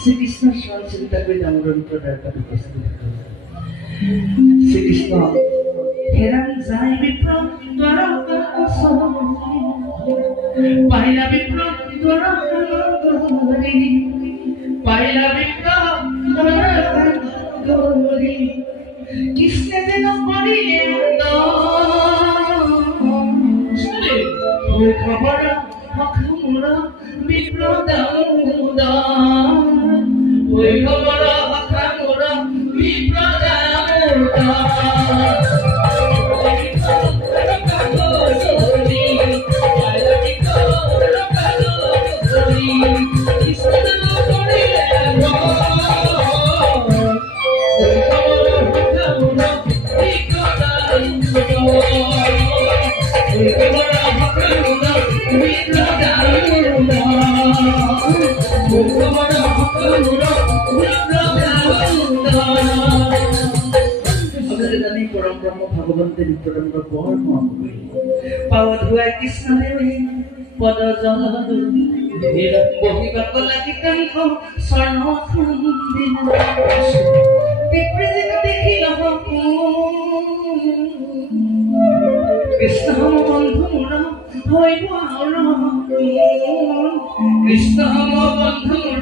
শ্রীকৃষ্ণ সঞ্চিতা করে জামরণ প্রদাতা উপস্থিত শ্রীকৃষ্ণ হেরান যায় বিপ্র দ্বারকা পাইলা বিপ্র দ্বারকা পাইলা বিপ্র দ্বারকা কৃষ্ণে যেন করিলে খবর হখমুরা বিপ্র দাউদা ওই খবর হখমুরা বিপ্র দাউদা परम ब्रह्म भगवंत नित्यम बर्म पावत हुआ कृष्ण पद जल बहिबाक लागि कंठ स्वर्ण देखिल कृष्ण बंधु मोर कृष्ण बंधु